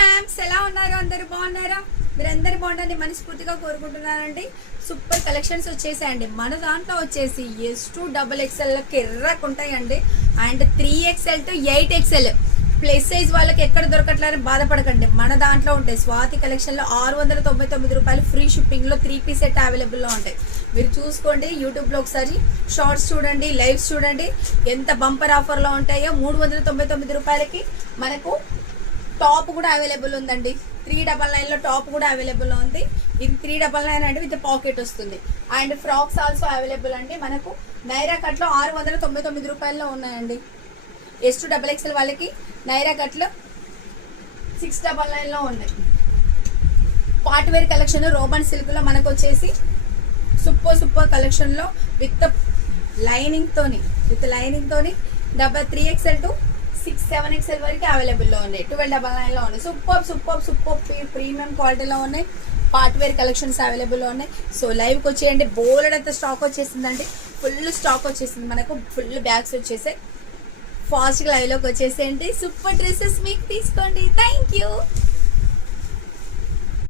మ్యామ్స్ ఎలా ఉన్నారు? అందరు బాగున్నారా? మీరందరు బాగుండండి మనస్ఫూర్తిగా కోరుకుంటున్నానండి. సూపర్ కలెక్షన్స్ వచ్చేసాయండి మన దాంట్లో. వచ్చేసి S2XXL ఎర్రకు ఉంటాయండి. And 3XL to 8XL plus size వాళ్ళకి ఎక్కడ దొరకట్లని బాధపడకండి, మన దాంట్లో ఉంటాయి. స్వాతి కలెక్షన్లో 699 రూపాయలు ఫ్రీ షిప్పింగ్లో 3 పీస్ సెట్ అవైలబుల్లో ఉంటాయి. మీరు చూసుకోండి, యూట్యూబ్లో ఒకసారి షార్ట్స్ చూడండి, లైవ్స్ చూడండి, ఎంత బంపర్ ఆఫర్లో ఉంటాయో. 399 రూపాయలకి మనకు టాప్ కూడా అవైలబుల్ ఉందండి. 399లో టాప్ కూడా అవైలబుల్ ఉంది. ఇది 399 అంటే విత్ పాకెట్ వస్తుంది. అండ్ ఫ్రాక్స్ ఆల్సో అవైలబుల్ అండి. మనకు నైరా కట్లో 699 రూపాయల్లో ఉన్నాయండి. S2XXL వాళ్ళకి నైరా కట్లో 699లో ఉన్నాయి. పార్ట్ వేర్ కలెక్షన్ రోమన్ సిల్క్లో మనకు వచ్చేసి సూపర్ కలెక్షన్లో విత్ లైనింగ్ తోని 3XL to 6-7XL వరకు అవైలబుల్లో ఉన్నాయి. 1299లో ఉన్నాయి. సూపర్ ప్రీమియం క్వాలిటీలో ఉన్నాయి. పార్ట్ వేర్ కలెక్షన్స్ అవైలబుల్లో ఉన్నాయి. సో లైవ్కి వచ్చేయండి. బోల్డ్ అంత స్టాక్ వచ్చేసిందండి. ఫుల్ స్టాక్ వచ్చేసింది మనకు. ఫుల్ బ్యాగ్స్ వచ్చేసాయి. ఫాస్ట్గా లైవ్లోకి వచ్చేసేయండి. సూపర్ డ్రెస్సెస్ మీకు తీసుకోండి. Thank you.